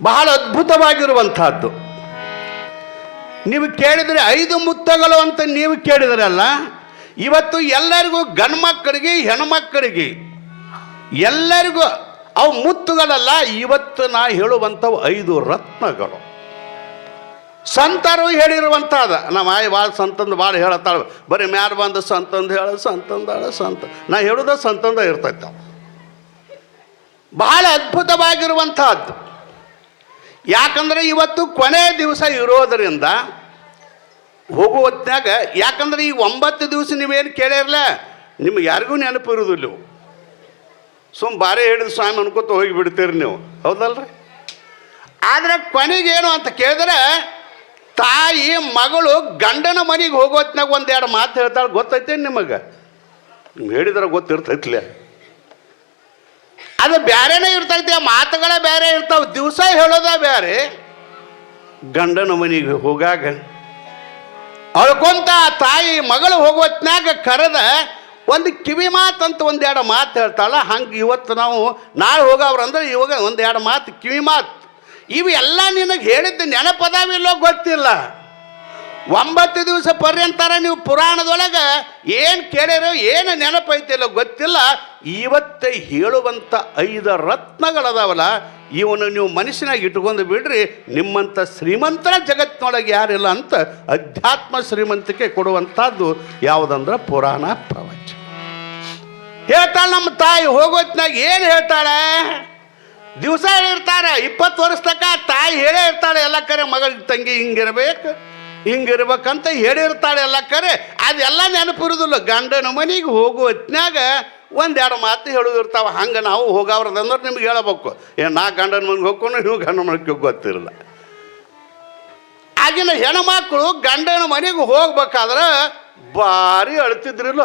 ಬಹಳ ಅದ್ಭುತವಾಗಿರುವಂತಹದ್ದು. ನೀವು ಕೇಳಿದರೆ 5 ಮುತ್ತಗಳು ಅಂತ ನೀವು ಕೇಳಿದ್ರಲ್ಲ, ಇವತ್ತು ಎಲ್ಲರಿಗೂ ಗಂಡು ಮಕ್ಕಳಿಗೆ ಹೆಣ್ಮಕ್ಕಳಿಗೆ ಎಲ್ಲರಿಗೂ ಅವು ಮುತ್ತುಗಳಲ್ಲ. ಇವತ್ತು ನಾ ಹೇಳುವಂಥವು 5 ರತ್ನಗಳು. ಸಂತರು ಹೇಳಿರುವಂಥದ. ನಮ್ಮ ಆಯಿ ಭಾಳ ಸಂತಂದು ಭಾಳ ಹೇಳತ್ತಾಳೆ, ಬರೀ ಮ್ಯಾಲ ಬಂದು ಸಂತಂದು ಹೇಳ ಸಂತ ನಾ ಹೇಳೋದ ಸಂತಂದ ಇರ್ತೈತೆ. ಬಹಳ ಅದ್ಭುತವಾಗಿರುವಂತಹದ್ದು. ಯಾಕಂದ್ರೆ ಇವತ್ತು ಕೊನೆ ದಿವಸ ಇರೋದರಿಂದ ಹೋಗುವ ಹೊತ್ನಾಗ, ಯಾಕಂದ್ರೆ ಈ 9 ದಿವಸ ನೀವೇನು ಕೇಳಿರಲ್ಲ, ನಿಮ್ಗೆ ಯಾರಿಗೂ ನೆನಪು ಇರೋದಿಲ್ಲ. ಬಾರಿ ಹೇಳಿದ ಸ್ವಾಮಿ ಅನ್ಕೋತ ಹೋಗಿಬಿಡ್ತೀರಿ ನೀವು, ಹೌದಲ್ರಿ? ಆದರೆ ಕೊನೆಗೇನು ಅಂತ ಕೇಳಿದ್ರೆ, ತಾಯಿ ಮಗಳು ಗಂಡನ ಮನೆಗೆ ಹೋಗೋ ಹೊತ್ನಾಗ 1-2 ಮಾತು ಹೇಳ್ತಾಳೆ. ಗೊತ್ತೈತೆ ನಿಮಗೆ? ನಿಮ್ಗೆ ಹೇಳಿದ್ರೆ ಗೊತ್ತಿರ್ತೈತ್ಲೆ. ಅದು ಬೇರೆನೇ ಇರ್ತೈತೆ, ಮಾತುಗಳೇ ಬೇರೆ ಇರ್ತಾವೆ, ದಿವಸ ಹೇಳೋದ ಬೇರೆ. ಗಂಡನ ಮನೆಗೆ ಹೋಗಾಗ ಅಳ್ಕೊಂತ ತಾಯಿ ಮಗಳು ಹೋಗುವತ್ನಾಗ ಕರೆದ ಒಂದು ಕಿವಿ ಮಾತಂತ 1-2 ಮಾತು ಹೇಳ್ತಾಳ. ಹಂಗೆ ಇವತ್ತು ನಾವು ನಾಳೆ ಹೋಗವ್ರಂದ್ರೆ ಇವಾಗ 1-2 ಮಾತು ಕಿವಿ ಮಾತು ಇವು ಎಲ್ಲ ನಿನಗೆ ಹೇಳಿದ್ದು ನೆನಪದಾವಿಲ್ಲೋ ಗೊತ್ತಿಲ್ಲ. 9 ದಿವಸ ಪರ್ಯಂತರ ನೀವು ಪುರಾಣದೊಳಗೆ ಏನು ಕೇಳಿರೋ ಏನು ನೆನಪೈತಿಲ್ಲೋ ಗೊತ್ತಿಲ್ಲ. ಇವತ್ತೇ ಹೇಳುವಂಥ 5 ರತ್ನಗಳದಾವಲ್ಲ, ಇವನು ನೀವು ಮನುಷ್ಯನಾಗಿ ಇಟ್ಕೊಂಡು ಬಿಡ್ರಿ, ನಿಮ್ಮಂಥ ಶ್ರೀಮಂತರ ಜಗತ್ತಿನೊಳಗೆ ಯಾರಿಲ್ಲ ಅಂತ ಅಧ್ಯಾತ್ಮ ಶ್ರೀಮಂತಿಕೆ ಕೊಡುವಂಥದ್ದು ಯಾವುದಂದ್ರೆ ಪುರಾಣ ಪ್ರವಚನ. ಹೇಳ್ತಾಳೆ ನಮ್ಮ ತಾಯಿ. ಹೋಗೋತ್ನಾಗ ಏನು ಹೇಳ್ತಾಳೆ? ದಿವಸ ಹೇಳಿರ್ತಾರೆ, 20 ವರ್ಷ ತನಕ ತಾಯಿ ಹೇಳೇ ಇರ್ತಾಳೆ ಎಲ್ಲ ಕರೆ, ಮಗಳಿಗೆ ತಂಗಿ ಹಿಂಗಿರ್ಬೇಕಂತ ಹೇಳಿರ್ತಾಳೆ ಎಲ್ಲ ಕರೆ. ಅದೆಲ್ಲ ನೆನಪಿರೋದಿಲ್ಲ. ಗಂಡನ ಮನೆಗೆ ಹೋಗುವ ಹೊತ್ನಾಗ 1-2 ಮಾತು ಹೇಳೋದಿರ್ತಾವೆ. ಹಂಗೆ ನಾವು ಹೋಗವ್ರದಂದ್ರೆ ನಿಮ್ಗೆ ಹೇಳಬೇಕು. ನಾ ಗಂಡನ ಮನೆಗೆ ಹೋಗ್ಕೊಂಡು ನೀವು ಗಂಡನ ಮನೆಗೆ ಗೊತ್ತಿರಲ್ಲ. ಆಗಿನ ಹೆಣ್ಮಕ್ಳು ಗಂಡನ ಮನೆಗೆ ಹೋಗ್ಬೇಕಾದ್ರೆ ಭಾರಿ ಅಳ್ತಿದ್ರಿಲ್ಲ.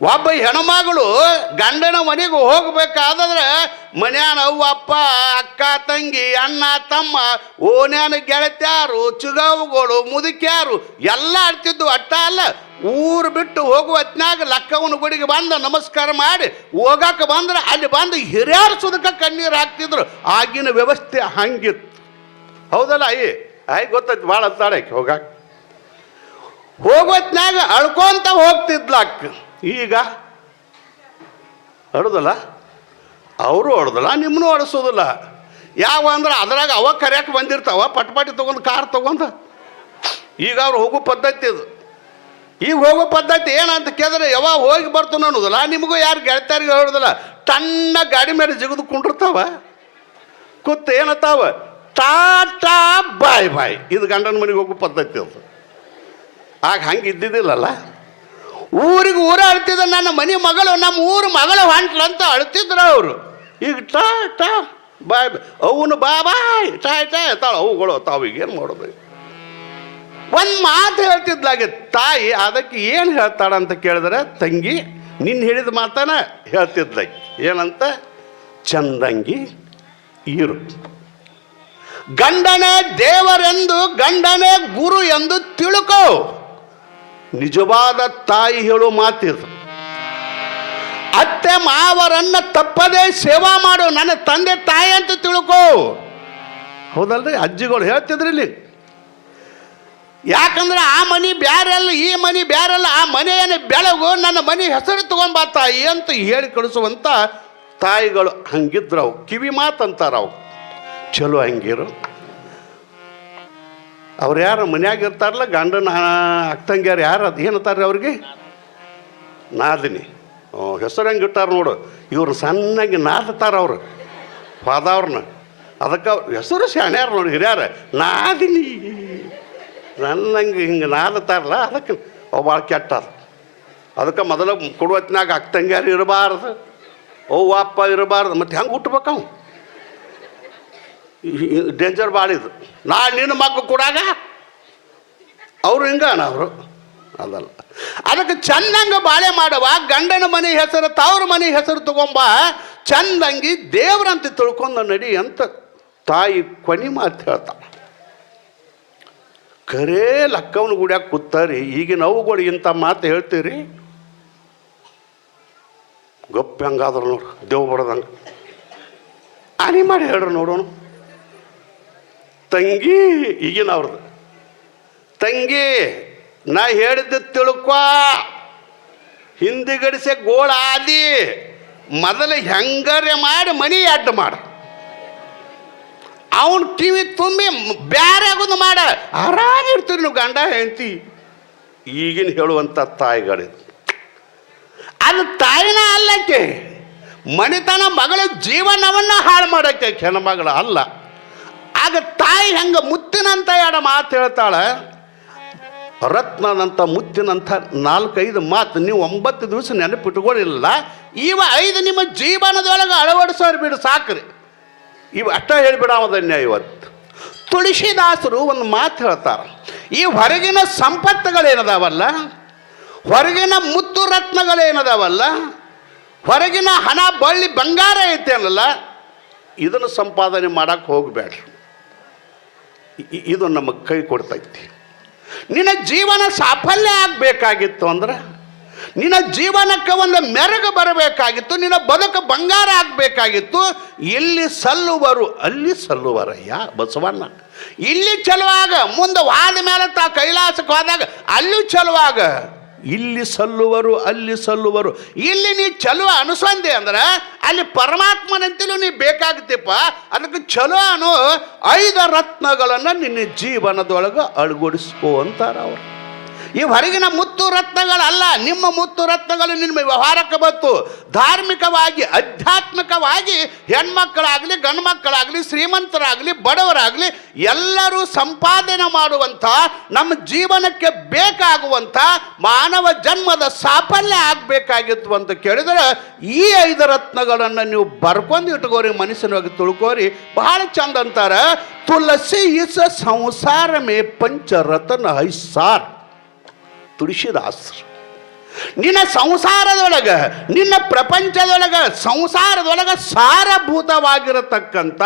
ಒಬ್ಬ ಹೆಣ್ಮಗಳು ಗಂಡನ ಮನೆಗೆ ಹೋಗ್ಬೇಕಾದ್ರೆ ಮನ್ಯಾನ ಅವ್ವ ಅಪ್ಪ, ಅಕ್ಕ ತಂಗಿ, ಅಣ್ಣ ತಮ್ಮ, ಓನ್ಯಾನ ಗೆಳತ್ಯಾರು, ಚಿಗವುಗಳು, ಮುದುಕ್ಯಾರು ಎಲ್ಲ ಅಳ್ತಿದ್ದು. ಅಟ್ಟ ಅಲ್ಲ, ಊರು ಬಿಟ್ಟು ಹೋಗುವ ಹೊತ್ನಾಗ ಲಕ್ಕವನ ಗುಡಿಗೆ ಬಂದು ನಮಸ್ಕಾರ ಮಾಡಿ ಹೋಗಕ್ಕೆ ಬಂದ್ರೆ ಅಲ್ಲಿ ಬಂದು ಹಿರಿಯರು ಸುದಕ್ಕೆ ಕಣ್ಣೀರು ಹಾಕ್ತಿದ್ರು. ಆಗಿನ ವ್ಯವಸ್ಥೆ ಹಂಗಿತ್ತು, ಹೌದಲ್ಲ? ಆಯ್ ಗೊತ್ತೈತಿ, ಭಾಳ ಅಂತಾಳೆ ಹೋಗಕ್ಕೆ. ಹೋಗೋತ್ನಾಗ ಅಳ್ಕೊಂತ ಹೋಗ್ತಿದ್ಲ ಅಕ್ಕ. ಈಗ ಹೊಡೆದಲ್ಲ, ಅವರು ಹೊಡೆದಲ್ಲ, ನಿಮ್ಮನ್ನು ಹೊಡೆಸೋದಿಲ್ಲ. ಯಾವ ಅಂದ್ರೆ ಅದ್ರಾಗ ಅವ ಕರೆಯಕ್ಕೆ ಬಂದಿರ್ತಾವ, ಪಟ್ಪಾಟಿ ತೊಗೊಂಡು ಕಾರ್ ತೊಗೊಂಡು. ಈಗ ಅವ್ರು ಹೋಗೋ ಪದ್ಧತಿ ಇದು. ಈಗ ಹೋಗೋ ಪದ್ಧತಿ ಏನಂತ ಕೇಳಿದ್ರೆ, ಯಾವಾಗ ಹೋಗಿ ಬರ್ತಾನೆ ಅನ್ನೋದಿಲ್ಲ. ನಿಮಗೂ ಯಾರು ಗೆಳತಿಯರಿಗೆ ಹೇಳೋದಿಲ್ಲ. ತನ್ನ ಗಾಡಿ ಮೇಲೆ ಜಿಗಿದು ಕುಂಡಿರ್ತಾವ, ಕೂತು ಏನತ್ತಾವ, ಟಾಟಾ ಬಾಯ್ ಬಾಯ್. ಇದು ಗಂಡನ ಮನೆಗೆ ಹೋಗೋ ಪದ್ಧತಿ ಅದು. ಆಗ ಹಂಗೆ ಇದ್ದಿದ್ದಿಲ್ಲಲ್ಲ. ಊರಿಗೆ ಊರ ಅಳ್ತಿದ್ರು, ನನ್ನ ಮನೆ ಮಗಳು, ನಮ್ಮ ಊರು ಮಗಳು ಹೊಂಟ್ಲಂತ ಅಳ್ತಿದ್ರು ಅವರು. ಈಗ ಟಾ ಬಾಯ್ ಬಾಯ್, ಅವನು ಬಾಯ್ ಟಾ ತಾಳು ಅವುಗಳು ತಾವಿಗೇನು ಮಾಡೋದು. ಒಂದು ಮಾತು ಹೇಳ್ತಿದ್ಲಾಗೆ ತಾಯಿ. ಅದಕ್ಕೆ ಏನು ಹೇಳ್ತಾಳ ಅಂತ ಕೇಳಿದ್ರೆ, ತಂಗಿ ನಿನ್ನ ಹೇಳಿದ ಮಾತನ ಹೇಳ್ತಿದ್ಲಾಗಿ. ಏನಂತ? ಚಂದಂಗಿ ಇರು, ಗಂಡನೇ ದೇವರೆಂದು, ಗಂಡನೇ ಗುರು ಎಂದು ತಿಳ್ಕೋ. ನಿಜವಾದ ತಾಯಿ ಹೇಳೋ ಮಾತಿದು. ಅತ್ತೆ ಮಾವರನ್ನ ತಪ್ಪದೇ ಸೇವಾ ಮಾಡು, ನನ್ನ ತಂದೆ ತಾಯಿ ಅಂತ ತಿಳ್ಕೋ. ಹೌದಲ್ರಿ? ಅಜ್ಜಿಗಳು ಹೇಳ್ತಿದ್ರಿ ಇಲ್ಲಿ. ಯಾಕಂದ್ರೆ ಆ ಮನೆ ಬ್ಯಾರಲ್ಲ, ಈ ಮನೆ ಬ್ಯಾರಲ್ಲ, ಆ ಮನೆಯನ್ನು ಬೆಳಗು, ನನ್ನ ಮನೆ ಹೆಸರು ತಗೊಂಬ ತಾಯಿ ಅಂತ ಹೇಳಿ ಕಳಿಸುವಂಥ ತಾಯಿಗಳು ಹಂಗಿದ್ರವು. ಕಿವಿ ಮಾತಂತಾರವು. ಚಲೋ ಹಂಗಿರು. ಅವ್ರು ಯಾರು ಮನ್ಯಾಗ ಇರ್ತಾರಲ್ಲ, ಗಂಡನ ಅಕ್ಕಂಗ್ಯಾರು ಯಾರು, ಅದು ಏನಂತಾರೆ ಅವ್ರಿಗೆ? ನಾದಿನಿ. ಹೆಸರು ಹಂಗೆ ಇಟ್ಟಾರ ನೋಡು. ಇವ್ರು ಸಣ್ಣಗೆ ನಾದ್ತಾರ ಅವರು ಪಾದವ್ರನ್ನ. ಅದಕ್ಕೆ ಅವ್ರ ಹೆಸರು ಶಾಣ್ಯಾರ ನೋಡಿ, ಹಿರಿಯಾರ. ನಾದಿನಿ ಸಣ್ಣಂಗೆ ಹಿಂಗೆ ನಾದ್ತಾರಲ್ಲ, ಅದಕ್ಕೆ ಅವು ಭಾಳ ಕೆಟ್ಟದ. ಅದಕ್ಕೆ ಮೊದಲು ಕೊಡುವತ್ನಾಗ ಅಕ್ಕಂಗ್ಯಾರು ಇರಬಾರ್ದು, ಅವ್ವ ಅಪ್ಪ ಇರಬಾರ್ದು. ಮತ್ತು ಹೆಂಗೆ ಹುಟ್ಬೇಕು ಅವು? ಡೇಂಜರ್ ಭಾಳ ಇದು. ನಾಳೆ ನಿನ್ನ ಮಕ್ಕಳು ಕೊಡಾಗ ಅವರು ಹಿಂಗಾನ ಅವರು ಅದಲ್ಲ. ಅದಕ್ಕೆ ಚಂದಂಗ ಬಾಳೆ ಮಾಡುವ, ಗಂಡನ ಮನೆ ಹೆಸರು ತವ್ರ ಮನೆ ಹೆಸರು ತಗೊಂಬ, ಚಂದಂಗಿ ದೇವ್ರಂತ ತಿಳ್ಕೊಂಡು ನಡಿ ಅಂತ ತಾಯಿ ಕೊನೆ ಮಾತು ಹೇಳ್ತಾಳೆ. ಕರೇ ಲಕ್ಕವನ ಗುಡಿಯಾಗ ಕೂತಾರಿ. ಈಗಿನ ಅವುಗಳು ಇಂಥ ಮಾತು ಹೇಳ್ತೀರಿ, ಗಪ್ ಹೆಂಗಾದ್ರು ನೋಡ್ರಿ, ದೇವ್ ಬಡ್ದಂಗೆ. ಹಾನಿ ಮಾಡಿ ಹೇಳ್ರಿ ನೋಡೋಣ. ತಂಗಿ ಈಗಿನ ಅವ್ರದ್ದು, ತಂಗಿ ನಾ ಹೇಳಿದ್ದ ತಿಳ್ಕೊ, ಹಿಂದಿಗಡಿಸೆ ಗೋಳ ಆದಿ, ಮೊದಲು ಹೆಂಗಾರೆ ಮಾಡಿ ಮನಿ ಅಡ್ಡ ಮಾಡ, ಅವನು ಕಿವಿ ತುಂಬಿ ಬ್ಯಾರೆ ಆಗೋದು ಮಾಡ, ಆರಾಮಿರ್ತೀರಿ ನೀವು ಗಂಡ ಹೆಂಡತಿ. ಈಗಿನ ಹೇಳುವಂಥ ತಾಯಿಗಳಿದು. ಅದು ತಾಯಿನ ಅಲ್ಲಕ್ಕೆ, ಮಣಿತನ ಮಗಳ ಜೀವನವನ್ನು ಹಾಳು ಮಾಡೋಕ್ಕೆ ಹೆಣ್ಮಗಳ ಅಲ್ಲ. ಆಗ ತಾಯಿ ಹೆಂಗೆ ಮುತ್ತಿನಂತ ಎರಡು ಮಾತು ಹೇಳ್ತಾಳೆ, ರತ್ನದಂಥ ಮುತ್ತಿನಂಥ 4-5 ಮಾತು ನೀವು 9 ದಿವಸ ನೆನಪಿಟ್ಕೊಳ್ಳಿಲ್ಲ, ಇವ 5 ನಿಮ್ಮ ಜೀವನದೊಳಗೆ ಅಳವಡಿಸೋರು ಬಿಡು ಸಾಕ್ರಿ. ಇವು ಅಷ್ಟ ಹೇಳಿಬಿಡೋದನ್ಯ. ಇವತ್ತು ತುಳಸಿದಾಸರು ಒಂದು ಮಾತು ಹೇಳ್ತಾರೆ, ಈ ಹೊರಗಿನ ಸಂಪತ್ತುಗಳೇನದಾವಲ್ಲ, ಹೊರಗಿನ ಮುತ್ತು ರತ್ನಗಳೇನದಾವಲ್ಲ, ಹೊರಗಿನ ಹಣ ಬಳ್ಳಿ ಬಂಗಾರ ಐತೆ ಅನ್ನಲ್ಲ, ಇದನ್ನು ಸಂಪಾದನೆ ಮಾಡೋಕ್ಕೆ ಹೋಗಬೇಡ್ರಿ. ಇದು ನಮಗೆ ಕೈ ಕೊಡ್ತೈತಿ. ನಿನ್ನ ಜೀವನ ಸಾಫಲ್ಯ ಆಗಬೇಕಾಗಿತ್ತು ಅಂದ್ರೆ, ನಿನ್ನ ಜೀವನಕ್ಕೆ ಒಂದು ಮೆರುಗು ಬರಬೇಕಾಗಿತ್ತು, ನಿನ್ನ ಬದುಕು ಬಂಗಾರ ಆಗಬೇಕಾಗಿತ್ತು. ಇಲ್ಲಿ ಸಲ್ಲುವರು ಅಲ್ಲಿ ಸಲ್ಲುವರಯ್ಯ ಬಸವಣ್ಣ. ಇಲ್ಲಿ ಚಲುವಾಗ ಮುಂದೆ ವಾದ ಮೇಲೆ ತಾ ಕೈಲಾಸಕ್ಕೆ ಹೋದಾಗ ಅಲ್ಲೂ ಚಲುವಾಗ, ಇಲ್ಲಿ ಸಲ್ಲುವರು ಅಲ್ಲಿ ಸಲ್ಲುವರು. ಇಲ್ಲಿ ನೀ ಚಲುವ ಅನಿಸಂದೆ ಅಂದ್ರೆ ಅಲ್ಲಿ ಪರಮಾತ್ಮನಂತಲೂ ನೀ ಬೇಕಾಗ್ತಿಪ್ಪ. ಅದಕ್ಕೆ ಚಲೋ ಅನ್ನೋ 5 ರತ್ನಗಳನ್ನು ನಿನ್ನ ಜೀವನದೊಳಗೆ ಅಳವಡಿಸ್ಕೋ ಅಂತಾರೆ ಅವರು. ಈ ಹೊರಗಿನ ಮುತ್ತು ರತ್ನಗಳಲ್ಲ, ನಿಮ್ಮ ಮುತ್ತು ರತ್ನಗಳು ನಿಮ್ಮ ವ್ಯವಹಾರಕ್ಕೆ ಬಂತು. ಧಾರ್ಮಿಕವಾಗಿ ಆಧ್ಯಾತ್ಮಿಕವಾಗಿ ಹೆಣ್ಮಕ್ಕಳಾಗಲಿ ಗಂಡು ಮಕ್ಕಳಾಗಲಿ ಶ್ರೀಮಂತರಾಗಲಿ ಬಡವರಾಗಲಿ ಎಲ್ಲರೂ ಸಂಪಾದನೆ ಮಾಡುವಂಥ ನಮ್ಮ ಜೀವನಕ್ಕೆ ಬೇಕಾಗುವಂಥ ಮಾನವ ಜನ್ಮದ ಸಾಫಲ್ಯ ಆಗಬೇಕಾಗಿತ್ತು ಅಂತ ಕೇಳಿದರೆ ಈ 5 ರತ್ನಗಳನ್ನು ನೀವು ಬರ್ಕೊಂಡು ಇಟ್ಕೋರಿ, ಮನಸ್ಸಿನೊಳಗೆ ತುಳ್ಕೋರಿ. ಬಹಳ ಚಂದ ಅಂತಾರೆ, ತುಳಸಿ ಇಸ ಸಂಸಾರ ಮೇ ಪಂಚರತ್ನ ಐಸಾರ್. ತುಳಸಿದಾಸರು ನಿನ್ನ ಸಂಸಾರದೊಳಗೆ, ನಿನ್ನ ಪ್ರಪಂಚದೊಳಗೆ, ಸಂಸಾರದೊಳಗೆ ಸಾರಭೂತವಾಗಿರತಕ್ಕಂಥ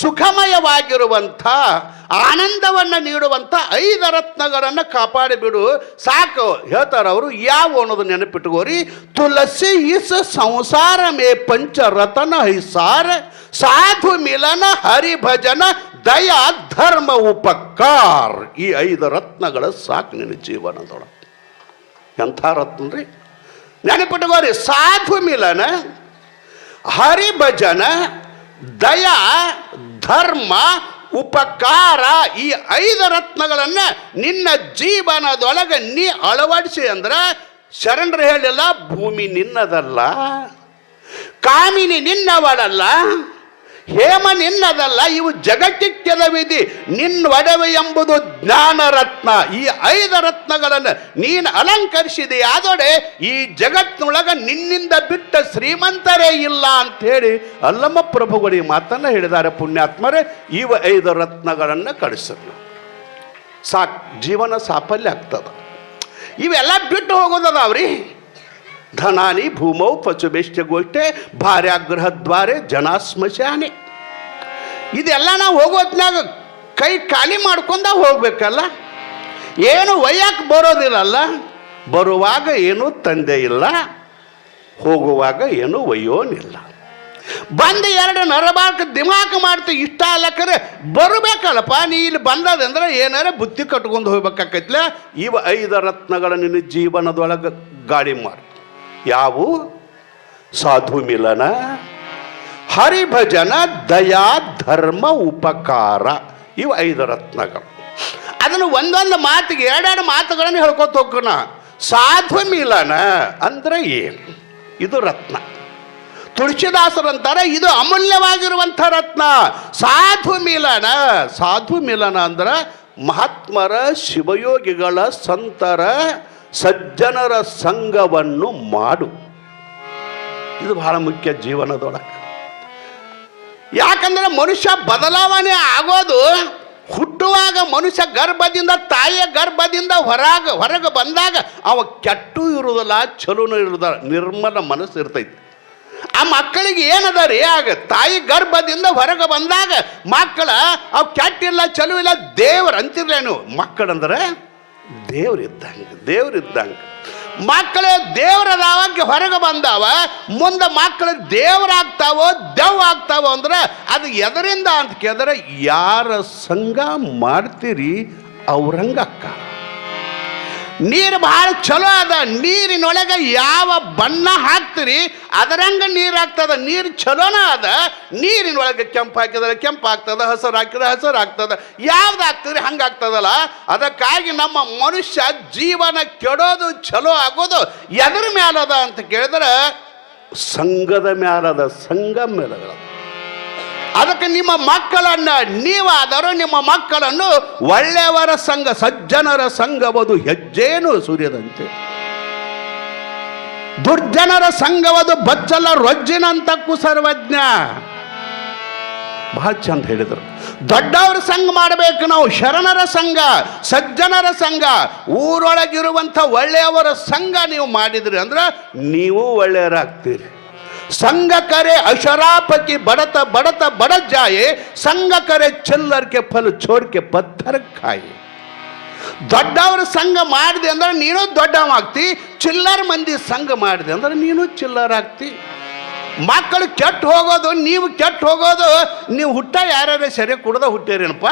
ಸುಖಮಯವಾಗಿರುವಂಥ ಆನಂದವನ್ನು ನೀಡುವಂಥ 5 ರತ್ನಗಳನ್ನು ಕಾಪಾಡಿಬಿಡು ಸಾಕು. ಹೇಳ್ತಾರೆ ಅವರು, ಯಾವ ಅನ್ನೋದು ನೆನಪಿಟ್ಕೋರಿ. ತುಳಸಿ ಇಸ್ ಸಂಸಾರ ಮೇ ಪಂಚರತ್ನ ಐಸಾರ, ಸಾಧು ಮಿಲನ ಹರಿಭಜನ ದಯಾ ಧರ್ಮ ಉಪಕಾರ. ಈ 5 ರತ್ನಗಳ ಸಾಕು ನಿನ್ನ ಜೀವನದೊಳಗೆ. ಎಂಥ ರತ್ನ ರೀ, ನೆನಪಿಟ್ಕೋರಿ. ಸಾಧು ಮಿಲನ, ಹರಿಭಜನ, ದಯಾ, ಧರ್ಮ, ಉಪಕಾರ. ಈ 5 ರತ್ನಗಳನ್ನು ನಿನ್ನ ಜೀವನದೊಳಗೆ ನೀ ಅಳವಡಿಸಿ ಅಂದ್ರೆ, ಶರಣರು ಹೇಳಿಲ್ಲ ಭೂಮಿ ನಿನ್ನದಲ್ಲ, ಕಾಮಿನಿ ನಿನ್ನವಳಲ್ಲ, ಹೇಮ ನಿನ್ನದಲ್ಲ, ಇವು ಜಗತ್ತಿಕ್ಯದ ವಿಧಿ. ನಿನ್ನ ಒಡವೆ ಎಂಬುದು ಜ್ಞಾನ ರತ್ನ. ಈ 5 ರತ್ನಗಳನ್ನು ನೀನು ಅಲಂಕರಿಸಿದೆ ಆದೊಡೆ ಈ ಜಗತ್ತಿನೊಳಗೆ ನಿನ್ನಿಂದ ಬಿಟ್ಟ ಶ್ರೀಮಂತರೇ ಇಲ್ಲ ಅಂಥೇಳಿ ಅಲ್ಲಮ್ಮ ಪ್ರಭುಗಳು ಈ ಮಾತನ್ನು ಹೇಳಿದ್ದಾರೆ. ಪುಣ್ಯಾತ್ಮರೇ, ಇವ 5 ರತ್ನಗಳನ್ನು ಕಳಿಸಲು ಸಾಕು, ಜೀವನ ಸಾಫಲ್ಯ ಆಗ್ತದೆ. ಇವೆಲ್ಲ ಬಿಟ್ಟು ಹೋಗೋದದಾವ್ರಿ. ಧನಾನಿ ಭೂಮೌ ಪಶುಬೇಷ್ಟ ಗೋಷ್ಠೆ ಭಾರ್ಯಾಗ್ರಹದ್ವಾರೆ ಜನ ಸ್ಮಶಾನೆ. ಇದೆಲ್ಲ ನಾವು ಹೋಗೋತ್ನಾಗ ಕೈ ಖಾಲಿ ಮಾಡ್ಕೊಂಡ ಹೋಗ್ಬೇಕಲ್ಲ, ಏನು ಒಯ್ಯಕ್ಕೆ ಬರೋದಿಲ್ಲಲ್ಲ. ಬರುವಾಗ ಏನೂ ತಂದೆ ಇಲ್ಲ, ಹೋಗುವಾಗ ಏನೂ ಒಯ್ಯೋನಿಲ್ಲ. ಬಂದು 2 ನರಬಾರ್ಕ ದಿಮಾಕ್ ಮಾಡ್ತೀವಿ, ಇಷ್ಟ ಅಲ್ಲಕ್ಕರೆ ಬರಬೇಕಲ್ಲಪ್ಪ. ನೀ ಇಲ್ಲಿ ಬಂದದಂದ್ರೆ ಏನಾರ ಬುದ್ಧಿ ಕಟ್ಕೊಂಡು ಹೋಗ್ಬೇಕಾಕೈತ್ಲ. ಇವ 5 ರತ್ನಗಳ ನಿನ್ನ ಜೀವನದೊಳಗೆ ಗಾಡಿ ಮಾಡಿ. ಯಾವು? ಸಾಧು ಮಿಲನ, ಹರಿಭಜನ, ದಯಾ, ಧರ್ಮ, ಉಪಕಾರ. ಇವು 5 ರತ್ನಗಳು. ಅದನ್ನು ಒಂದೊಂದು ಮಾತಿಗೆ 2 ಮಾತುಗಳನ್ನು ಹೇಳ್ಕೊತ ಹೋಗೋಣ. ಸಾಧು ಮಿಲನ ಅಂದರೆ ಏನು? ಇದು ರತ್ನ. ತುಳಸಿದಾಸರಂತಾರೆ ಇದು ಅಮೂಲ್ಯವಾಗಿರುವಂಥ ರತ್ನ. ಸಾಧು ಮಿಲನ, ಸಾಧು ಮಿಲನ ಅಂದ್ರೆ ಮಹಾತ್ಮರ, ಶಿವಯೋಗಿಗಳ, ಸಂತರ, ಸಜ್ಜನರ ಸಂಘವನ್ನು ಮಾಡು. ಇದು ಬಹಳ ಮುಖ್ಯ ಜೀವನದೊಳಗೆ. ಯಾಕಂದ್ರೆ ಮನುಷ್ಯ ಬದಲಾವಣೆ ಆಗೋದು ಹುಟ್ಟುವಾಗ, ಮನುಷ್ಯ ಗರ್ಭದಿಂದ, ತಾಯಿಯ ಗರ್ಭದಿಂದ ಹೊರಗೆ ಬಂದಾಗ ಅವ ಕೆಟ್ಟು ಇರುವುದಿಲ್ಲ, ಚಲೋನು ಇರುವುದಿಲ್ಲ, ನಿರ್ಮಲ ಮನಸ್ಸು ಇರ್ತೈತಿ. ಆ ಮಕ್ಕಳಿಗೆ ಏನದ ರೀ, ಆಗ ತಾಯಿ ಗರ್ಭದಿಂದ ಹೊರಗೆ ಬಂದಾಗ ಮಕ್ಕಳ ಅವು ಕೆಟ್ಟಿಲ್ಲ, ಚಲೋ ಇಲ್ಲ, ದೇವ್ರು ಅಂತಿರ್ಲೇನು. ಮಕ್ಕಳಂದ್ರೆ ದೇವ್ರಿದ್ದಂಗೆ, ದೇವ್ರಿದ್ದಂಗೆ. ಮಕ್ಕಳು ದೇವರದಾವಾಗಿ ಹೊರಗೆ ಬಂದಾವ, ಮುಂದೆ ಮಕ್ಕಳು ದೇವರಾಗ್ತಾವೋ ದೆವ್ ಆಗ್ತಾವೋ ಅಂದ್ರೆ ಅದು ಎದರಿಂದ ಅಂತ ಕೇಳಿದ್ರೆ ಯಾರ ಸಂಘ ಮಾಡ್ತೀರಿ ಅವ್ರಂಗ ಅಕ್ಕ. ನೀರು ಭಾಳ ಚಲೋ ಅದ, ನೀರಿನೊಳಗೆ ಯಾವ ಬಣ್ಣ ಹಾಕ್ತೀರಿ ಅದರಂಗ ನೀರು ಆಗ್ತದ. ನೀರು ಚಲೋನ ಅದ, ನೀರಿನೊಳಗೆ ಕೆಂಪು ಹಾಕಿದ್ರೆ ಕೆಂಪು ಆಗ್ತದ, ಹಸಿರು ಹಾಕಿದ್ರೆ ಹಸಿರು ಆಗ್ತದ, ಯಾವ್ದು ಹಾಕ್ತೀರಿ ಹಂಗಾಗ್ತದಲ್ಲ. ಅದಕ್ಕಾಗಿ ನಮ್ಮ ಮನುಷ್ಯ ಜೀವನ ಕೆಡೋದು ಚಲೋ ಆಗೋದು ಎದ್ರ ಮ್ಯಾಲದ ಅಂತ ಕೇಳಿದ್ರೆ ಸಂಘದ ಮ್ಯಾಲದ, ಸಂಘ ಮೇಲದ. ಅದಕ್ಕೆ ನಿಮ್ಮ ಮಕ್ಕಳನ್ನು ನೀವಾದರೂ ನಿಮ್ಮ ಮಕ್ಕಳನ್ನು ಒಳ್ಳೆಯವರ ಸಂಘ, ಸಜ್ಜನರ ಸಂಘವದು ಹೆಜ್ಜೇನು ಸೂರ್ಯದಂತೆ, ದುರ್ಜನರ ಸಂಘವದು ಬಚ್ಚಲ ರೊಜ್ಜಿನಂತಕ್ಕೂ ಸರ್ವಜ್ಞ. ಬಹಳ ಚಂದ ಹೇಳಿದರು. ದೊಡ್ಡವರ ಸಂಘ ಮಾಡಬೇಕು ನಾವು, ಶರಣರ ಸಂಘ, ಸಜ್ಜನರ ಸಂಘ, ಊರೊಳಗಿರುವಂಥ ಒಳ್ಳೆಯವರ ಸಂಘ ನೀವು ಮಾಡಿದ್ರಿ ಅಂದ್ರೆ ನೀವು ಒಳ್ಳೆಯವರಾಗ್ತೀರಿ. संग करे अशराप की बढ़त बढ़त बढ़त जाए, संग करे चिल्लर के फल छोड़ के पत्थर खाए. ದೊಡ್ಡವರ ಸಂಘ ಮಾಡಿದೆ ಅಂದ್ರೆ ನೀನು ದೊಡ್ಡವಾಗ್ತಿ, ಚಿಲ್ಲರ್ ಮಂದಿ ಸಂಘ ಮಾಡಿದೆ ಅಂದ್ರೆ ನೀನು ಚಿಲ್ಲರ್ ಆಗ್ತಿ. ಮಕ್ಕಳು ಕೆಟ್ಟು ಹೋಗೋದು, ನೀವು ಕೆಟ್ಟು ಹೋಗೋದು, ನೀವು ಹುಟ್ಟ ಯಾರ್ಯಾರ ಸರಿ ಕುಡ್ದ ಹುಟ್ಟಿರೇನಪ್ಪ,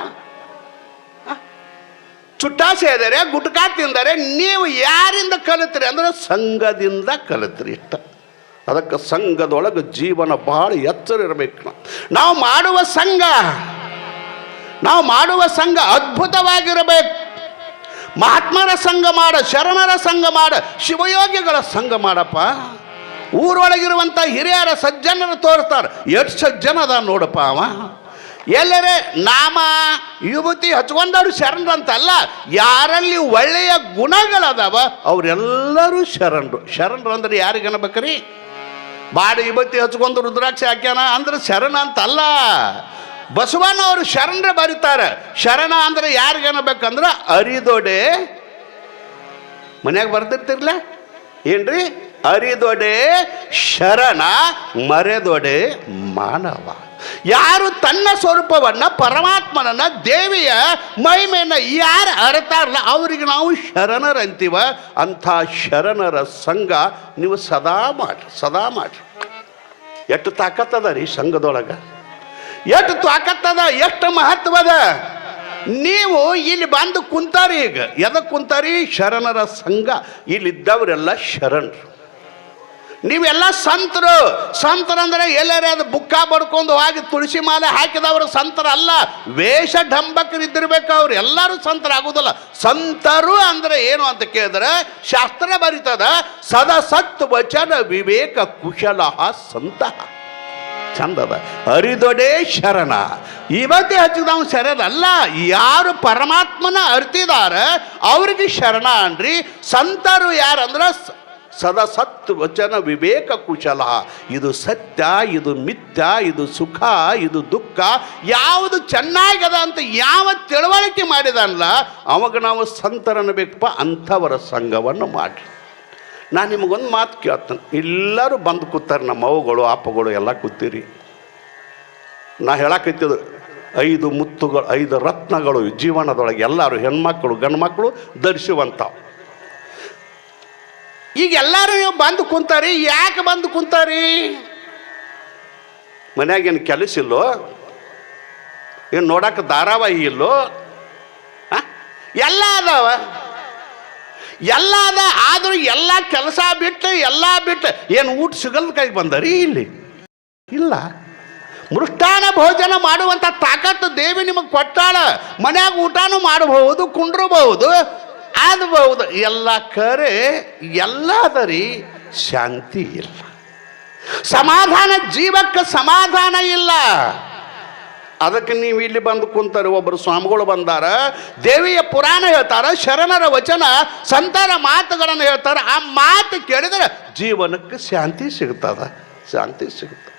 ಚುಟ್ಟಾ ಸೇದರೆ ಗುಟ್ಕಾ ತಿಂದರೆ, ನೀವು ಯಾರಿಂದ ಕಲಿತ್ರಿ ಅಂದ್ರೆ ಸಂಘದಿಂದ ಕಲಿತ್ರಿ ಇಷ್ಟ. ಅದಕ್ಕೆ ಸಂಘದೊಳಗೆ ಜೀವನ ಬಹಳ ಎಚ್ಚರ ಇರಬೇಕು. ನಾವು ಮಾಡುವ ಸಂಘ ಅದ್ಭುತವಾಗಿರಬೇಕು. ಮಹಾತ್ಮರ ಸಂಘ ಮಾಡ, ಶರಣರ ಸಂಘ ಮಾಡ, ಶಿವಯೋಗಿಗಳ ಸಂಘ ಮಾಡಪ್ಪ. ಊರೊಳಗಿರುವಂಥ ಹಿರಿಯರ ಸಜ್ಜನರು ತೋರಿಸ್ತಾರೆ, ಎಷ್ಟು ಸಜ್ಜನ ಅದ ನೋಡಪ್ಪ. ಅವ ಎಲ್ಲರೇ ನಾಮ ವಿಭೂತಿ ಹಚ್ಕೊಂಡವ್ರು ಶರಣರಂತಲ್ಲ, ಯಾರಲ್ಲಿ ಒಳ್ಳೆಯ ಗುಣಗಳದಾವ ಅವರೆಲ್ಲರೂ ಶರಣರು. ಶರಣರು ಅಂದ್ರೆ ಯಾರಿಗೆ ಅನ್ಬೇಕ್ರಿ? ಬಾಡಿ ವಿಭೂತಿ ಹಚ್ಕೊಂಡು ರುದ್ರಾಕ್ಷಿ ಹಾಕ್ಯಾನ ಅಂದ್ರೆ ಶರಣ ಅಂತಲ್ಲ. ಬಸವಣ್ಣವರು ಶರಣರ ಬರೀತಾರೆ. ಶರಣ ಅಂದ್ರೆ ಯಾರಿಗೆ ಅನ್ಬೇಕಂದ್ರೆ ಅರಿದೊಡೆ, ಮನ್ಯಾಗ ಬರ್ದಿರ್ತಿರ್ಲ ಏನ್ರಿ, ಅರಿದೊಡೆ ಶರಣ, ಮರೆದೊಡೆ ಮಾನವ. ಯಾರು ತನ್ನ ಸ್ವರೂಪವನ್ನು, ಪರಮಾತ್ಮನನ್ನ, ದೇವಿಯ ಮಹಿಮೆಯನ್ನು ಯಾರು ಅರಿತಾರಲ್ಲ ಅವರಿಗೆ ನಾವು ಶರಣರಂತೀವ. ಅಂಥ ಶರಣರ ಸಂಘ ನೀವು ಸದಾ ಮಾಡ್ರಿ. ಎಷ್ಟು ತಾಕತ್ತದ ರೀ ಸಂಘದೊಳಗೆ, ಎಷ್ಟು ತಾಕತ್ತದ, ಎಷ್ಟು ಮಹತ್ವದ. ನೀವು ಇಲ್ಲಿ ಬಂದು ಕುಂತಾರಿ, ಈಗ ಎದಕ್ಕೆ ಕುಂತಾರಿ? ಶರಣರ ಸಂಘ. ಇಲ್ಲಿದ್ದವರೆಲ್ಲ ಶರಣರು, ನೀವೆಲ್ಲ ಸಂತರು. ಸಂತರಂದ್ರೆ ಎಲ್ಲರೇ ಅದು ಬುಕ್ಕ ಬಡ್ಕೊಂಡು ಹೋಗಿ ತುಳಸಿ ಮಾಲೆ ಹಾಕಿದವರು ಸಂತರಲ್ಲ, ವೇಷ ಢಂಬಕರಿದ್ದಿರ್ಬೇಕು. ಅವ್ರು ಎಲ್ಲರೂ ಸಂತರಾಗುವುದಿಲ್ಲ. ಸಂತರು ಅಂದ್ರೆ ಏನು ಅಂತ ಕೇಳಿದ್ರೆ ಶಾಸ್ತ್ರ ಬರೀತದ, ಸದಸತ್ ವಚನ ವಿವೇಕ ಕುಶಲ ಸಂತ. ಚಂದದ. ಅರಿದೊಡೆ ಶರಣ. ಇವತ್ತೇ ಹಚ್ಚಿದವ್ ಶರಣಲ್ಲ, ಯಾರು ಪರಮಾತ್ಮನ ಅರಿತಿದಾರ ಅವ್ರಿಗೆ ಶರಣ ಅನ್ರಿ. ಸಂತರು ಯಾರಂದ್ರೆ ಸದಸತ್ ವಚನ ವಿವೇಕ ಕುಶಲ. ಇದು ಸತ್ಯ, ಇದು ಮಿಥ್ಯ, ಇದು ಸುಖ, ಇದು ದುಃಖ, ಯಾವುದು ಚೆನ್ನಾಗದ ಅಂತ ಯಾವ ತಿಳುವಳಿಕೆ ಮಾಡಿದಲ್ಲ ಅವಾಗ ನಾವು ಸಂತರನ್ನಬೇಕಪ್ಪ. ಅಂಥವರ ಸಂಘವನ್ನು ಮಾಡಿ. ನಾನು ನಿಮಗೊಂದು ಮಾತು ಕೇಳ್ತೇನೆ. ಎಲ್ಲರೂ ಬಂದು ಕೂತಾರೆ, ನಮ್ಮ ಅವ್ಗಳು ಅಪ್ಪಗಳು ಎಲ್ಲ ಕೂತೀರಿ. ನಾ ಹೇಳಕತ್ತಿದ್ದು 5 ಮುತ್ತುಗಳು, 5 ರತ್ನಗಳು ಜೀವನದೊಳಗೆ ಎಲ್ಲರೂ ಹೆಣ್ಮಕ್ಳು ಗಂಡು ಮಕ್ಕಳು ಧರಿಸುವಂಥವು. ಈಗ ಎಲ್ಲರೂ ನೀವು ಬಂದು ಕುಂತಾರಿ. ಯಾಕೆ ಬಂದು ಕುಂತಾರಿ? ಮನ್ಯಾಗೇನು ಕೆಲಸ ಇಲ್ಲೋ, ಏನು ನೋಡಕ್ಕೆ ಧಾರಾವಾಹಿ ಇಲ್ಲೋ? ಎಲ್ಲ ಅದಾವ, ಎಲ್ಲ ಅದ. ಆದರೂ ಎಲ್ಲ ಕೆಲಸ ಬಿಟ್ಟು ಎಲ್ಲ ಬಿಟ್ಟು ಏನು ಊಟ ಸಿಗಲ್ದ ಕೈಗೆ ಬಂದಾರಿ? ಇಲ್ಲಿ ಇಲ್ಲ. ಮೃಷ್ಟಾನ ಭೋಜನ ಮಾಡುವಂಥ ತಾಕತ್ತು ದೇವಿ ನಿಮಗೆ ಕೊಟ್ಟಾಳ. ಮನ್ಯಾಗ ಊಟನೂ ಮಾಡಬಹುದು, ಕುಂಡ್ರಬಹುದು, ಆಗಬಹುದು. ಎಲ್ಲ ಕರೆ ಎಲ್ಲ ಅದರಿ, ಶಾಂತಿ ಇಲ್ಲ, ಸಮಾಧಾನ, ಜೀವಕ್ಕೆ ಸಮಾಧಾನ ಇಲ್ಲ. ಅದಕ್ಕೆ ನೀವು ಇಲ್ಲಿ ಬಂದು ಕುಂತಾರೆ. ಒಬ್ಬರು ಸ್ವಾಮಿಗಳು ಬಂದಾರ, ದೇವಿಯ ಪುರಾಣ ಹೇಳ್ತಾರ, ಶರಣರ ವಚನ, ಸಂತರ ಮಾತುಗಳನ್ನು ಹೇಳ್ತಾರೆ. ಆ ಮಾತು ಕೇಳಿದ್ರೆ ಜೀವನಕ್ಕೆ ಶಾಂತಿ ಸಿಗ್ತದ, ಶಾಂತಿ ಸಿಗ್ತದೆ.